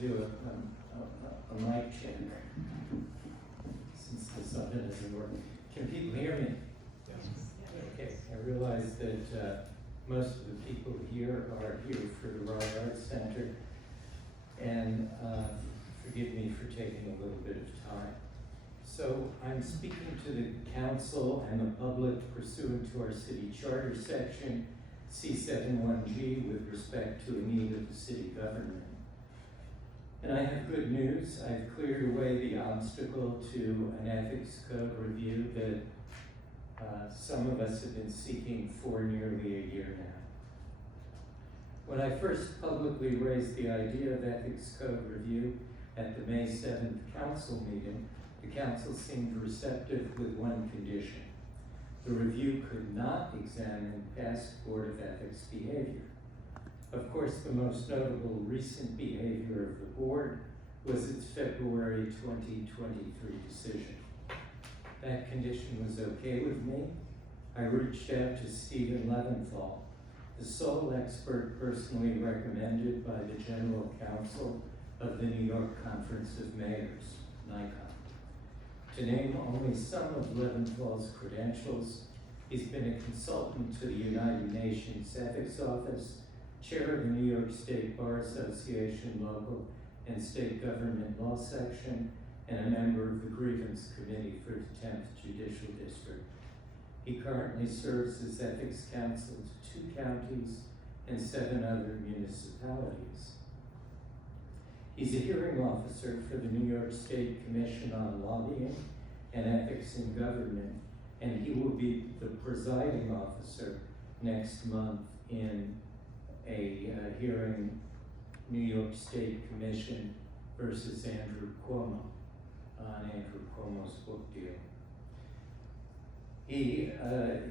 do a mic check, since this other doesn't work. Can people hear me? Yes. Okay, I realize that most of the people here are here for the Rye Arts Center, and forgive me for taking a little bit of time. So I'm speaking to the council and the public pursuant to our city charter section C71G with respect to a need of the city government. And I have good news. I've cleared away the obstacle to an ethics code review that some of us have been seeking for nearly a year now. When I first publicly raised the idea of ethics code review at the May 7th council meeting, the council seemed receptive with one condition. The review could not examine past Board of Ethics behavior. Of course, the most notable recent behavior of the board was its February 2023 decision. That condition was okay with me. I reached out to Stephen Leventhal, the sole expert personally recommended by the General Counsel of the New York Conference of Mayors, NICOM. To name only some of Leventhal's credentials, he's been a consultant to the United Nations Ethics Office, chair of the New York State Bar Association Local and State Government Law Section, and a member of the Grievance Committee for the 10th Judicial District. He currently serves as Ethics Counsel to 2 counties and 7 other municipalities. He's a hearing officer for the New York State Commission on Lobbying and Ethics in Government, and he will be the presiding officer next month in a hearing, New York State Commission versus Andrew Cuomo, on Andrew Cuomo's book deal. He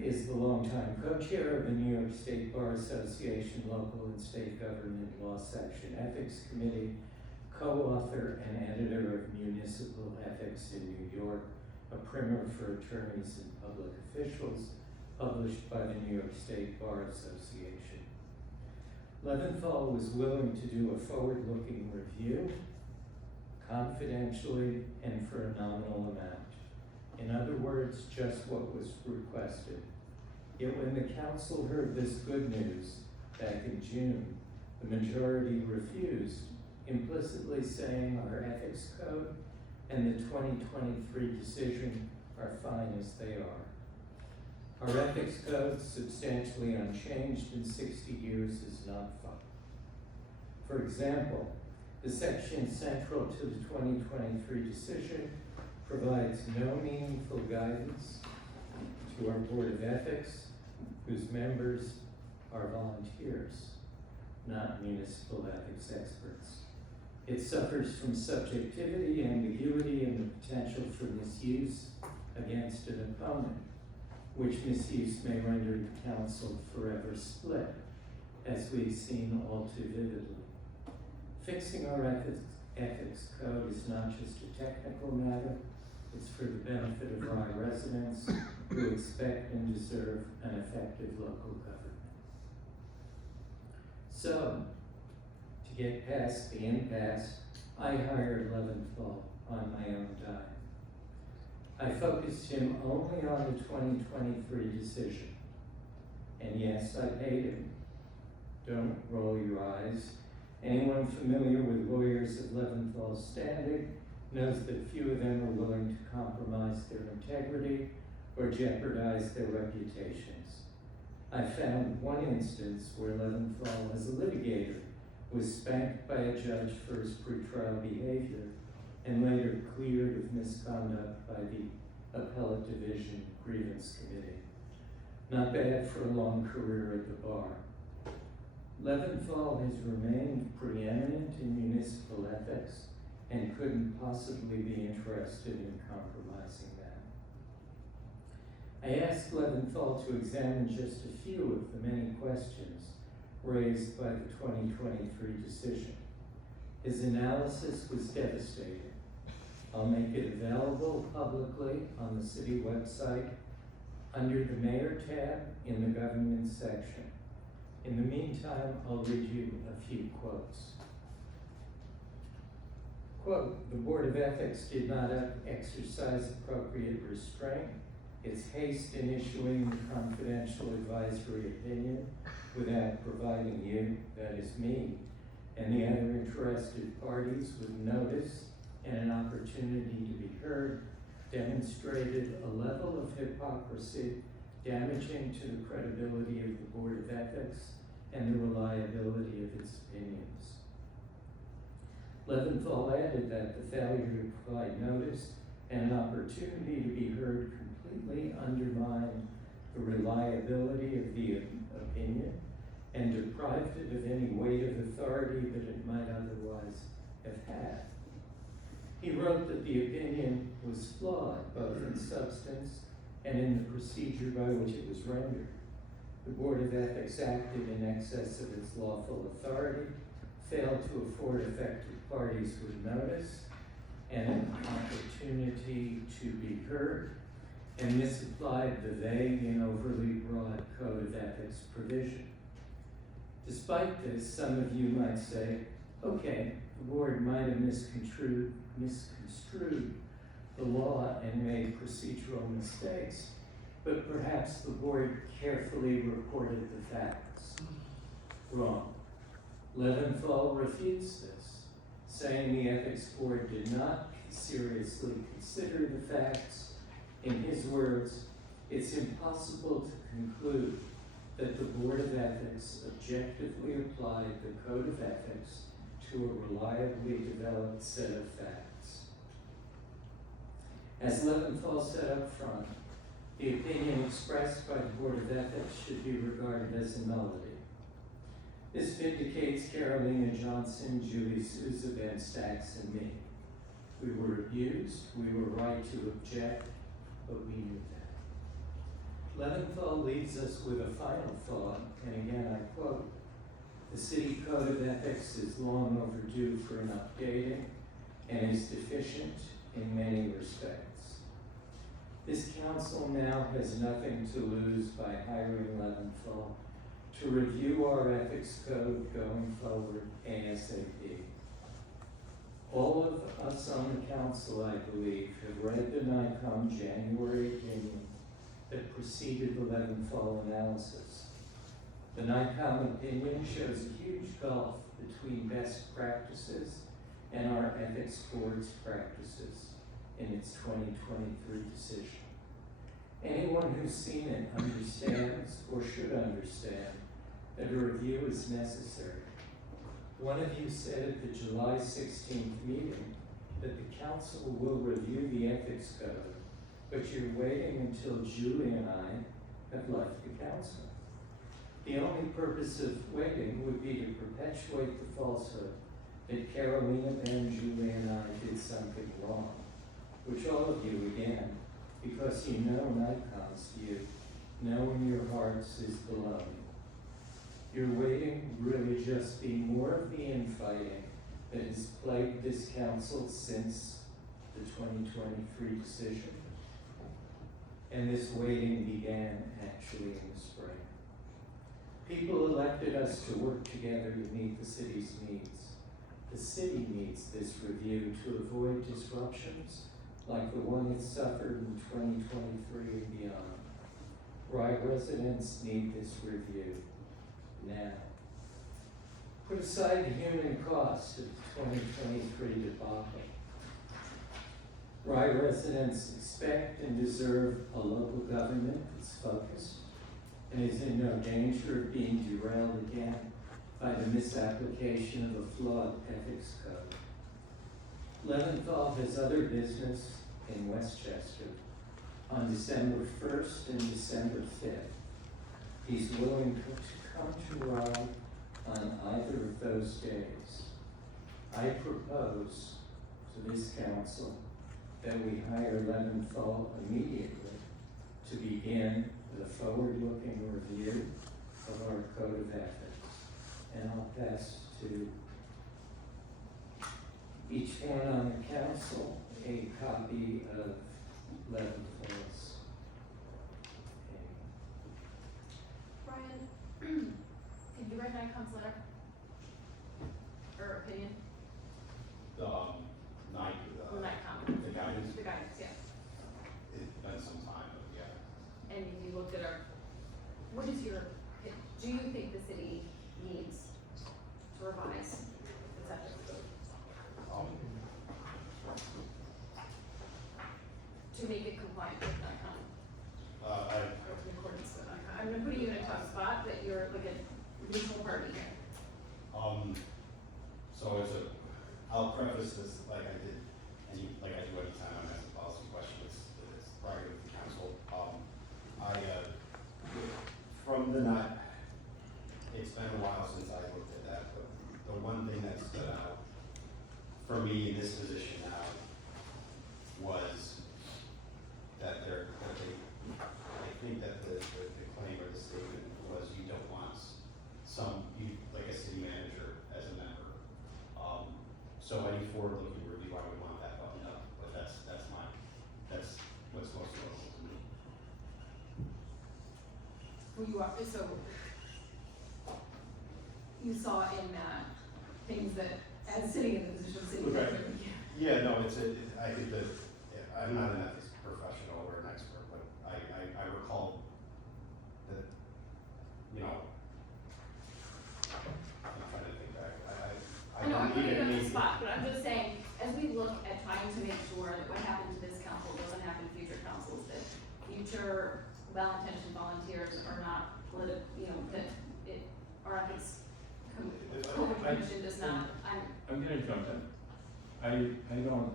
is the longtime co-chair of the New York State Bar Association Local and State Government Law Section Ethics Committee, co-author and editor of Municipal Ethics in New York, a primer for attorneys and public officials, published by the New York State Bar Association. Leventhal was willing to do a forward-looking review, confidentially and for a nominal amount. In other words, just what was requested. Yet when the council heard this good news back in June, the majority refused, implicitly saying our ethics code and the 2023 decision are fine as they are. Our ethics code, substantially unchanged in 60 years, is not fine. For example, the section central to the 2023 decision provides no meaningful guidance to our Board of Ethics, whose members are volunteers, not municipal ethics experts. It suffers from subjectivity, ambiguity, and the potential for misuse against an opponent, which misuse may render the council forever split, as we've seen all too vividly. Fixing our ethics code is not just a technical matter, it's for the benefit of Rye residents who expect and deserve an effective local government. So, to get past the impasse, I hired Leventhal on my own dime. I focused him only on the 2023 decision. And yes, I paid him. Don't roll your eyes. Anyone familiar with lawyers of Leventhal's standing knows that few of them are willing to compromise their integrity or jeopardize their reputations. I found one instance where Leventhal, as a litigator, was spanked by a judge for his pretrial behavior and later cleared of misconduct by the Appellate Division Grievance Committee. Not bad for a long career at the bar. Leventhal has remained preeminent in municipal ethics and couldn't possibly be interested in compromising that. I asked Leventhal to examine just a few of the many questions raised by the 2023 decision. His analysis was devastating. I'll make it available publicly on the city website under the Mayor tab in the Government section. In the meantime, I'll read you a few quotes. quote, "The Board of Ethics did not exercise appropriate restraint. Its haste in issuing the confidential advisory opinion without providing you," that is me, "and the other interested parties with notice and an opportunity to be heard, demonstrated a level of hypocrisy damaging to the credibility of the Board of Ethics and the reliability of its opinions." Leventhal added that the failure to provide notice and an opportunity to be heard completely undermined the reliability of the opinion and deprived it of any weight of authority that it might otherwise have had. He wrote that the opinion was flawed, both in substance and in the procedure by which it was rendered. The Board of Ethics acted in excess of its lawful authority, failed to afford affected parties with notice and an opportunity to be heard, and misapplied the vague and overly broad Code of Ethics provision. Despite this, some of you might say, okay, the board might have misconstrued the law and made procedural mistakes, but perhaps the board carefully reported the facts. Wrong. Leventhal refutes this, saying the Ethics Board did not seriously consider the facts. In his words, "It's impossible to conclude that the Board of Ethics objectively applied the Code of Ethics to a reliably developed set of facts." As Leventhal said up front, the opinion expressed by the Board of Ethics should be regarded as a nullity. This vindicates Carolina Johnson, Julie Souza, Ben Stacks, and me. We were abused, we were right to object, but we knew that. Leventhal leaves us with a final thought, and again I quote, "The City Code of Ethics is long overdue for an updating and is deficient in many respects. This council now has nothing to lose by hiring Leventhal to review our ethics code going forward ASAP. All of us on the council, I believe, have read the NICOM January opinion that preceded the Leventhal analysis. The NICOM opinion shows a huge gulf between best practices and our ethics board's practices in its 2023 decision. Anyone who's seen it understands, or should understand, that a review is necessary. One of you said at the July 16th meeting that the council will review the ethics code, but you're waiting until Julie and I have left the council. The only purpose of waiting would be to perpetuate the falsehood that Carolina, Ben, Julie, and I did something wrong, which all of you, again, because you know NICOM's view, know in your hearts is baloney. Your waiting would really just be more of the infighting that has plagued this council since the 2023 decision. And this waiting began actually in the spring. People elected us to work together to meet the city's needs. The city needs this review to avoid disruptions like the one it suffered in 2023 and beyond. Rye residents need this review now. Put aside the human cost of the 2023 debacle. Rye residents expect and deserve a local government that's focused and is in no danger of being derailed again by the misapplication of a flawed ethics code. Leventhal has other business in Westchester on December 1st and December 5th. He's willing to come to Rye on either of those days. I propose to this council that we hire Leventhal immediately to begin the forward-looking review of our Code of Ethics. And I'll pass to each one on the council a copy of Leventhal's opinion. Brian, have you read NICOM's letter or opinion? I'll preface this like I did, like I do anytime I'm asking policy questions, it's prior to the council. From the night, it's been a while since I looked at that, but the one thing that stood out for me in this position now was that I think that the claim or the statement was you don't want like a city manager as a member. So any forward-looking review, I would want that buttoned up, but that's what's most notable to me. So you saw in that things that, as sitting in the position of city Right. manager. Yeah, no, I think that, I'm not an ethics professional or an expert, but I recall that, you know, I'm trying to think back, I know, I'm putting you on the need- spot, but I'm just saying, as we look at trying to make sure that what happened to this council doesn't happen to future councils, that future well-intentioned volunteers are not, that our ethics commission does not, I'm gonna jump in. I don't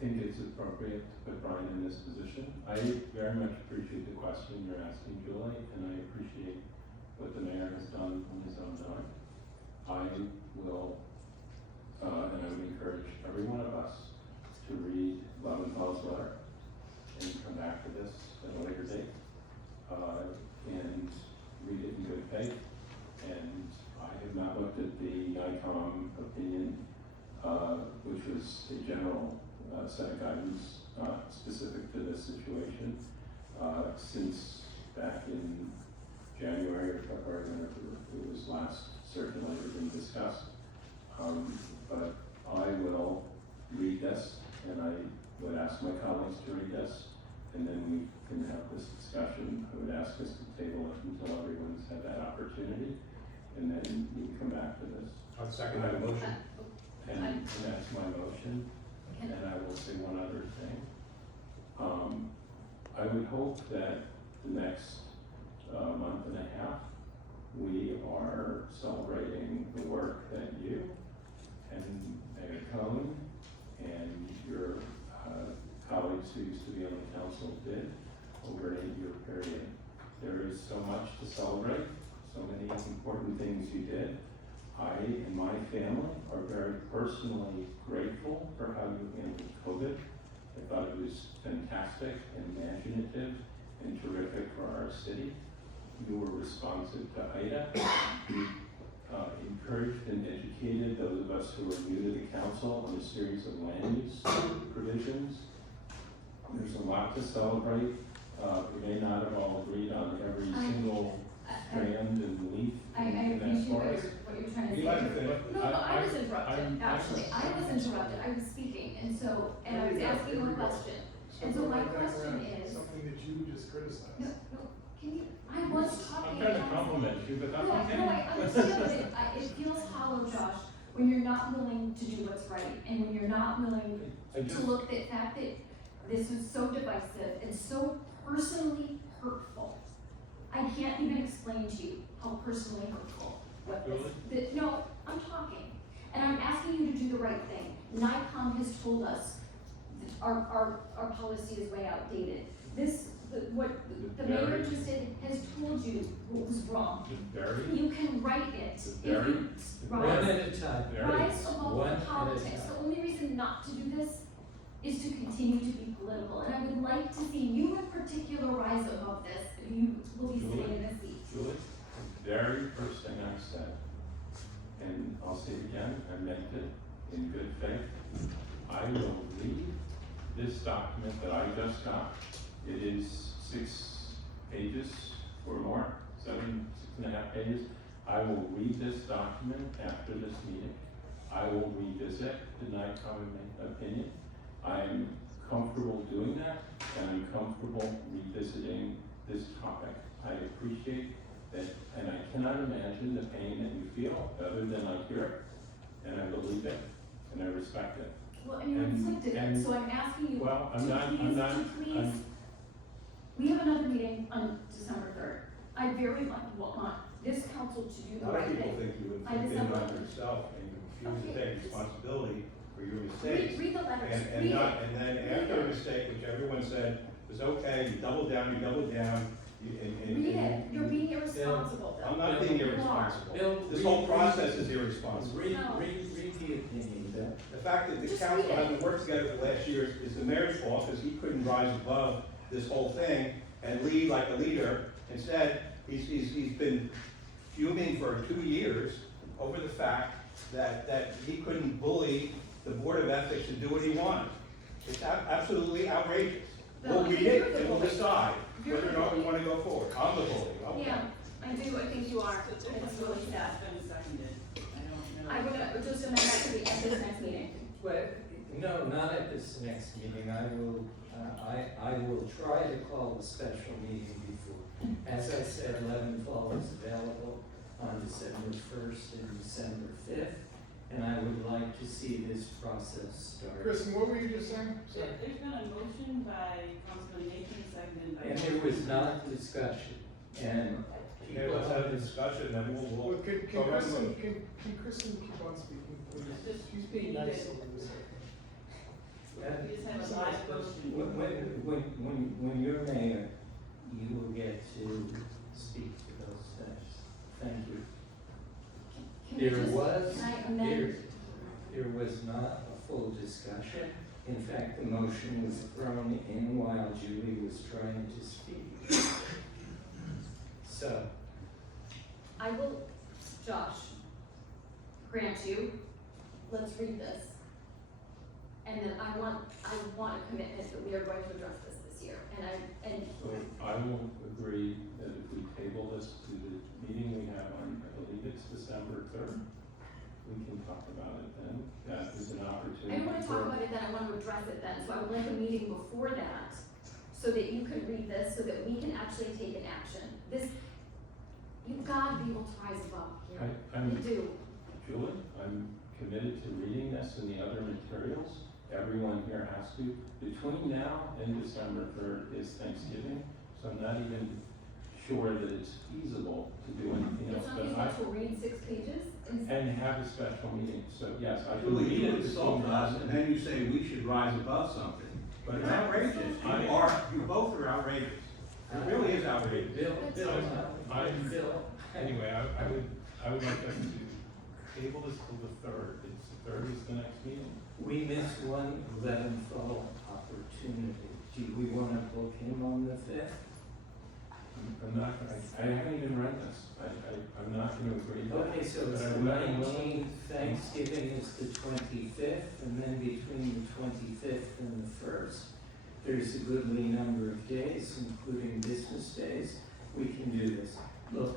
think it's appropriate to put Brian in this position. I very much appreciate the question you're asking, Julie, and I appreciate what the mayor has done on his own dime. I will, and I would encourage every one of us to read Leventhal's letter and come back to this at a later date, and read it in good faith. And I have not looked at the NICOM opinion, which was a general set of guidance specific to this situation, since back in January or February, whenever it was last circulated and discussed. But I will read this, and I would ask my colleagues to read this, and then we can have this discussion. I would ask us to table it until everyone's had that opportunity, and then we can come back to this. I'll second that motion. And that's my motion, and I will say one other thing. I would hope that the next month and a half, we are celebrating the work that you and Mayor Cohn and your colleagues who used to be on the council did over an 8-year period. There is so much to celebrate, so many important things you did. I and my family are very personally grateful for how you handled COVID. I thought it was fantastic and imaginative and terrific for our city. You were responsive to IDA. You encouraged and educated those of us who are new to the council on a series of land use provisions. There's a lot to celebrate. We may not have all agreed on every single strand and leaf I in that appreciate forest. what you're trying to say. We'd like to finish. No, I was interrupted, actually, I was interrupted, I was speaking, and I was asking a question. And so my question is. Something that you just criticized. No, can you, I was talking. I'm trying to compliment you, but that's okay. No, I understand, but it feels hollow, Josh, when you're not willing to do what's right, and when you're not willing to look at the fact that this was so divisive and so personally hurtful. I can't even explain to you how personally hurtful what this, no, I'm talking, and I'm asking you to do the right thing. NICOM has told us that our policy is way outdated. What the mayor just did has told you what was wrong. You can write it. If you One at a time. rise above One the at a politics. time. The only reason not to do this is to continue to be political, and I would like to see you in particular rise above this, if you will be sitting in this seat. Julie, the very first thing I said, and I'll say it again, I meant it in good faith. I will read this document that I just got. It is 6 pages or more, 6.5 pages. I will read this document after this meeting. I will revisit the NICOM opinion. I'm comfortable doing that, and I'm comfortable revisiting this topic. I appreciate that, and I cannot imagine the pain that you feel, other than I hear it, and I believe it, and I respect it. Well, and you're conflicted, so I'm asking you Well, to please, we have another meeting on December 3rd. I very much want this council to do A the lot right of people thing. think you would By think December on 3rd. yourself and you refuse to Okay. take responsibility for your mistakes. Read the letters, And read not, it. and then after a mistake, which everyone said was okay, you doubled down, and. Read it, you're being irresponsible, I'm Bill. not being You are. irresponsible. Bill, This read- whole read- process is irresponsible. Read, No. read the opinion, Bill. The fact that the Just council read it. hasn't worked together for the last year is the mayor's fault, because he couldn't rise above this whole thing and lead like a leader. Instead, he's been fuming for 2 years over the fact that he couldn't bully the Board of Ethics to do what he wanted. It's absolutely outrageous. Bill, We'll I read think it you're the and we'll bully. decide You're whether or the not we bully. want to go forward. I'm the bully, okay. Yeah, I think you are, it's really sad. Been seconded. I don't know. I would just amend that to the end of this next meeting. Well, no, not at this next meeting. I will try to call a special meeting before. As I said, 11/12 is available on December 1st and December 5th, and I would like to see this process start. Kristen, what were you just saying? Sorry. There's been a motion by Councilman Nathan, seconded by. And there was not discussion, and Okay, people let's have a have discussion, then we'll. Well, can go right Kristen, with it. can Kristen keep on speaking, please? Just She's being read nice it. over this. We just have a live motion. when you're mayor, you will get to speak to those things. Thank you. Can you There just- was, Can I amend? there was not a full discussion. In fact, the motion was thrown in while Julie was trying to speak. So, I will, Josh, grant you, let's read this. And then I want a commitment that we are going to address this year, and So I will agree that if we table this to the meeting we have on, I believe it's December 3rd, we can talk about it then. That is an I opportunity. don't wanna talk about it then, I wanna address it then, so I would like a meeting before that, so that you can read this, so that we can actually take an action. This, you've gotta be able to rise above here, I'm, you do. Julie, I'm committed to reading this and the other materials. Everyone here has to. Between now and December 3rd is Thanksgiving, so I'm not even sure that it's feasible to do anything It's else. not But feasible to read 6 pages, and have a special meeting, so yes, I can Julie, read you it insult between us, now and then you say we should rise above something. But it's outrageous. You both are outrageous. It really is outrageous. Bill, Anyway, I would like us to table this till the 3rd. It's the 3rd is the next meeting. we missed one 11th opportunity. Do we want to book him on the 5th? I'm not, I haven't even read this. I'm not gonna agree. Okay, so it's But the I'm not willing- 19th, Thanksgiving is the 25th, and then between the 25th and the 1st, there's a goodly number of days, including business days, we can do this. Look,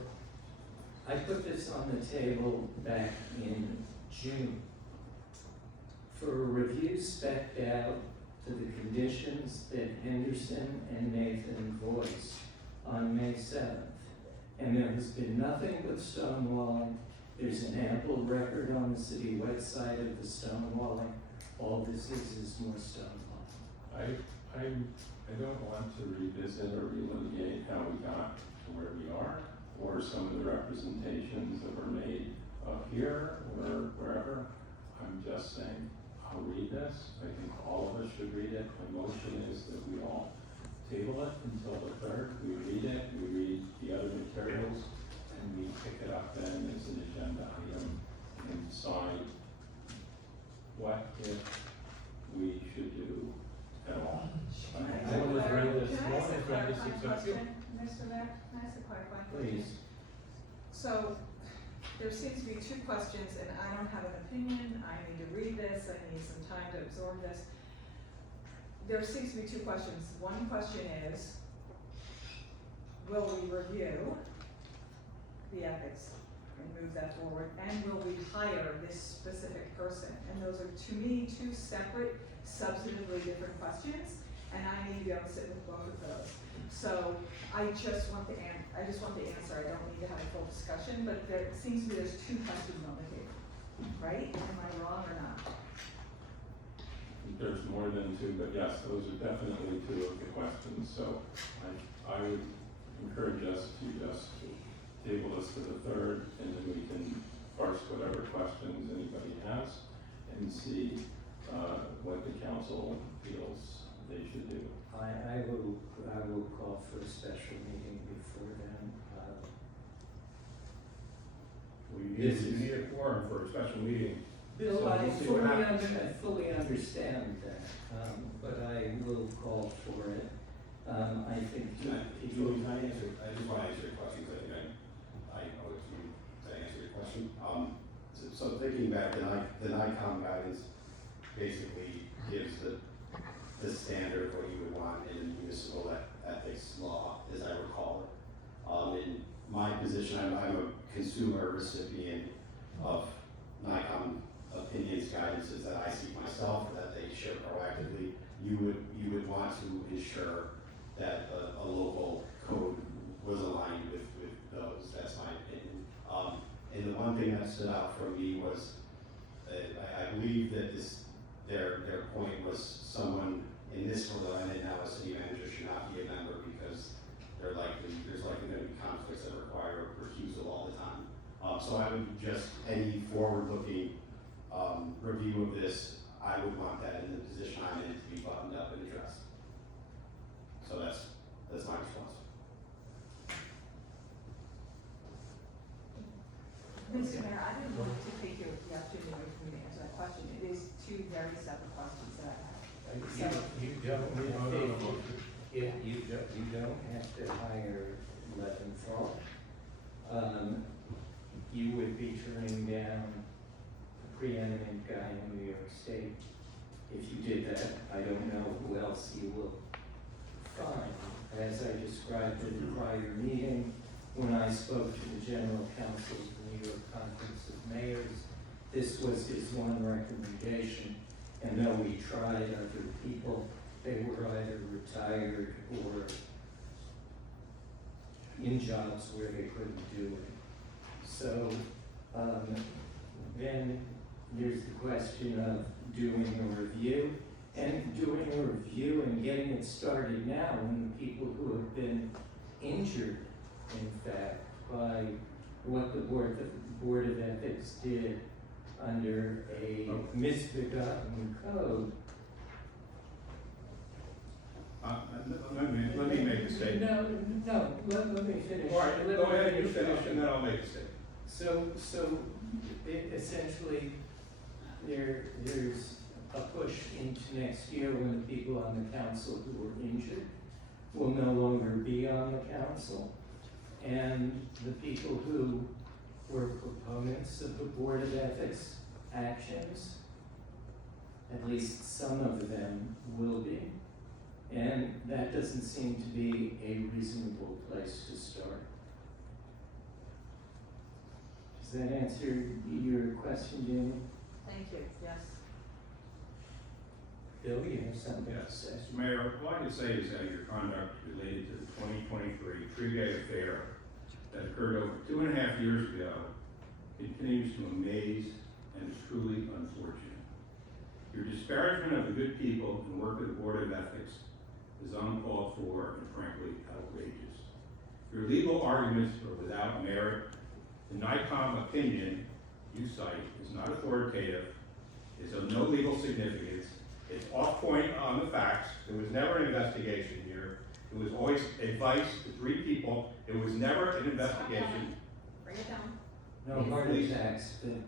I put this on the table back in June for a review spec'd out to the conditions that Henderson and Nathan voiced on May 7th. And there has been nothing but stonewalling. There's an ample record on the city website of the stonewalling. All this is more stonewalling. I don't want to revisit or relitigate how we got to where we are, or some of the representations that were made up here or wherever. I'm just saying, I'll read this. I think all of us should read it. My motion is that we all table it until the 3rd. We read it, we read the other materials, and we pick it up then as an agenda item and decide what if we should do at all. I will agree with Can I ask a one if I clarifying disagree. question, Mr. Mayor? Can I ask a clarifying question? Please. So, there seems to be 2 questions, and I don't have an opinion, I need to read this, I need some time to absorb this. There seems to be 2 questions. One question is, will we review the ethics and move that forward, and will we hire this specific person? And those are, to me, 2 separate, substantively different questions, and I need to be able to sit with both of those. So, I just want the answer, I don't need to have a full discussion, but there seems to be there's 2 questions on the table, right? Am I wrong or not? There's more than 2, but yes, those are definitely 2 of the questions, so I would encourage us to just table this to the 3rd, and then we can parse whatever questions anybody has and see council feels they should do. I will call for a special meeting before then. You need a quorum for a special meeting. Bill, So I we'll see what happens. fully understand that, but I will call for it. I think Julie, can I answer, I just want to answer your question, because I owe it to you to answer your question. So thinking back, the NICOM guidance basically gives the standard what you would want in a municipal ethics law, as I recall it. In my position, I'm a consumer recipient of NICOM opinions, guidances that I seek myself, or that they share proactively. You would want to ensure that a local code was aligned with those. That's my opinion. And the one thing that stood out for me was, I believe that their point was someone in this role, and now a city manager should not be a member because there's likely going to be conflicts that require recusal all the time. So I would just, any forward-looking review of this, I would want that in the position I'm in to be buttoned up and addressed. So that's my response. Mr. Mayor, I didn't want to take the opportunity away from you to answer that question. It is two very separate questions that I have. You don't have to hire Leventhal. You would be turning down a preeminent guy in New York State. If you did that, I don't know who else you will find. As I described in the prior meeting, when I spoke to the General Counsel of the New York Conference of Mayors, this was his one recommendation. And though we tried other people, they were either retired or in jobs where they couldn't do it. So then there's the question of doing a review, and doing a review and getting it started now when the people who have been injured, in fact, by what the Board of Ethics did under a misbegotten code. Let me make a statement. No, let me finish. All right, go ahead and you finish, and then I'll make a statement. So essentially, there's a push into next year when the people on the council who were injured will no longer be on the council. And the people who were proponents of the Board of Ethics actions, at least some of them will be. And that doesn't seem to be a reasonable place to start. Does that answer your question, Jamie? Thank you, yes. Bill, you have something to Yes, say? Mr. Mayor, all I can say is that your conduct related to the 2023 Tree affair that occurred over 2.5 years ago continues to amaze and is truly unfortunate. Your disparagement of the good people who work at the Board of Ethics is uncalled for and frankly outrageous. Your legal arguments are without merit. The NICOM opinion you cite is not authoritative, is of no legal significance, it's off point on the facts. There was never an investigation here. It was always advice to 3 people. It was never an investigation. Bring it down. No heart attacks, but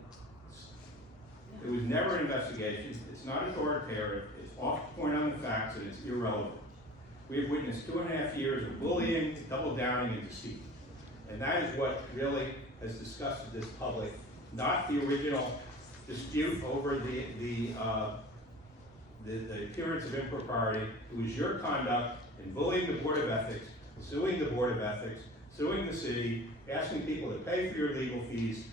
It was never an investigation. It's not authoritative. It's off point on the facts, and it's irrelevant. We have witnessed 2.5 years of bullying, double downing, and deceit. And that is what really has disgusted this public, not the original dispute over the appearance of impropriety. It was your conduct in bullying the Board of Ethics, suing the Board of Ethics, suing the city, asking people to pay for your legal fees,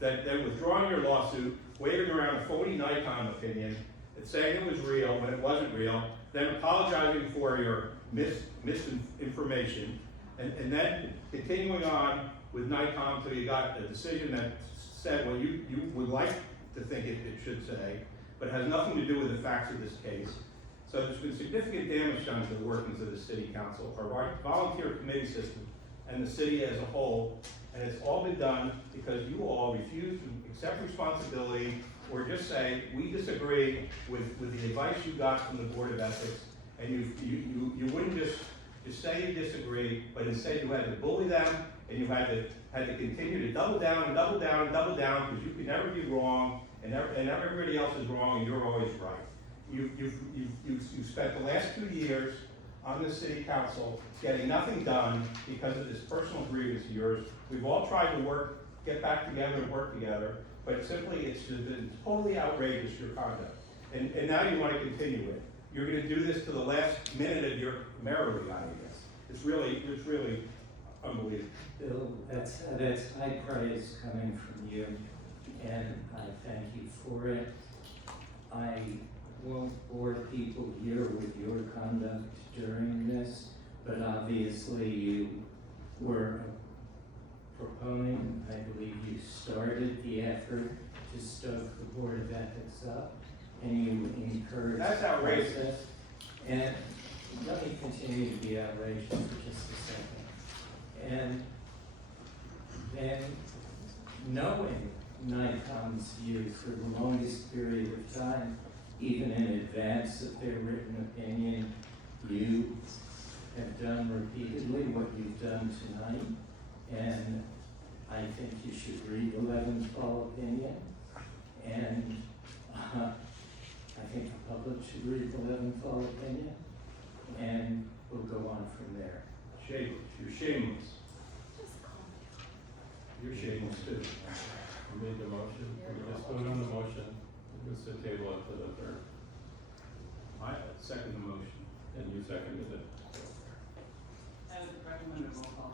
then withdrawing your lawsuit, waving around a phony NICOM opinion, and saying it was real when it wasn't real, then apologizing for your misinformation, and then continuing on with NICOM till you got a decision that said what you would like to think it should say, but has nothing to do with the facts of this case. So there's been significant damage done to the workings of the city council, our volunteer committee system, and the city as a whole, and it's all been done because you all refused to accept responsibility or just say, we disagree with the advice you got from the Board of Ethics, and you wouldn't just say you disagree, but instead you had to bully them, and you had to continue to double down and double down and double down, because you could never be wrong, and everybody else is wrong, and you're always right. You've spent the last 2 years on the city council getting nothing done because of this personal grievance of yours. We've all tried to get back together and work together, but simply it's just been totally outrageous, your conduct. And now you want to continue it. You're going to do this to the last minute of your mayoralty, I guess. It's really unbelievable. Bill, that's high praise coming from you, and I thank you for it. I won't bore people here with your conduct during this, but obviously you were a proponent. I believe you started the effort to stoke the Board of Ethics up, and you encouraged That's outrageous. the process. And let me continue to be outrageous for just a second. And then knowing NICOM's view for the longest period of time, even in advance of their written opinion, you have done repeatedly what you've done tonight, and I think you should read the Leventhal opinion, and I think the public should read the Leventhal opinion, and we'll go on from there. Shameless. You're shameless. You're shameless too. You made the motion, let's vote on the motion, let's table it to the third, I second the motion. and you seconded it. I would recommend a roll call.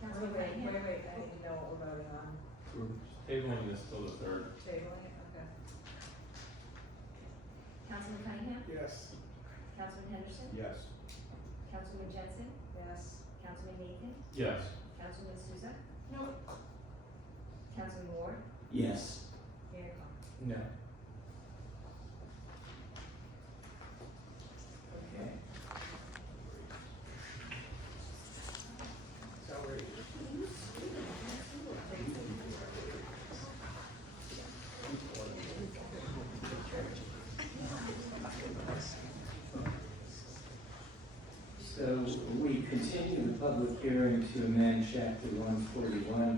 Councilman Wait, Cunningham? I didn't know what we're voting on. We're tabling this till the third. Tabling it, okay. Councilman Cunningham? Yes. Councilman Henderson? Yes. Councilman Jensen? Yes. Councilman Nathan? Yes. Councilman Souza? No. Councilman Ward? Yes. Mayor Cohn? No. Okay. It's outrageous. So we continue the public hearing to amend chapter 141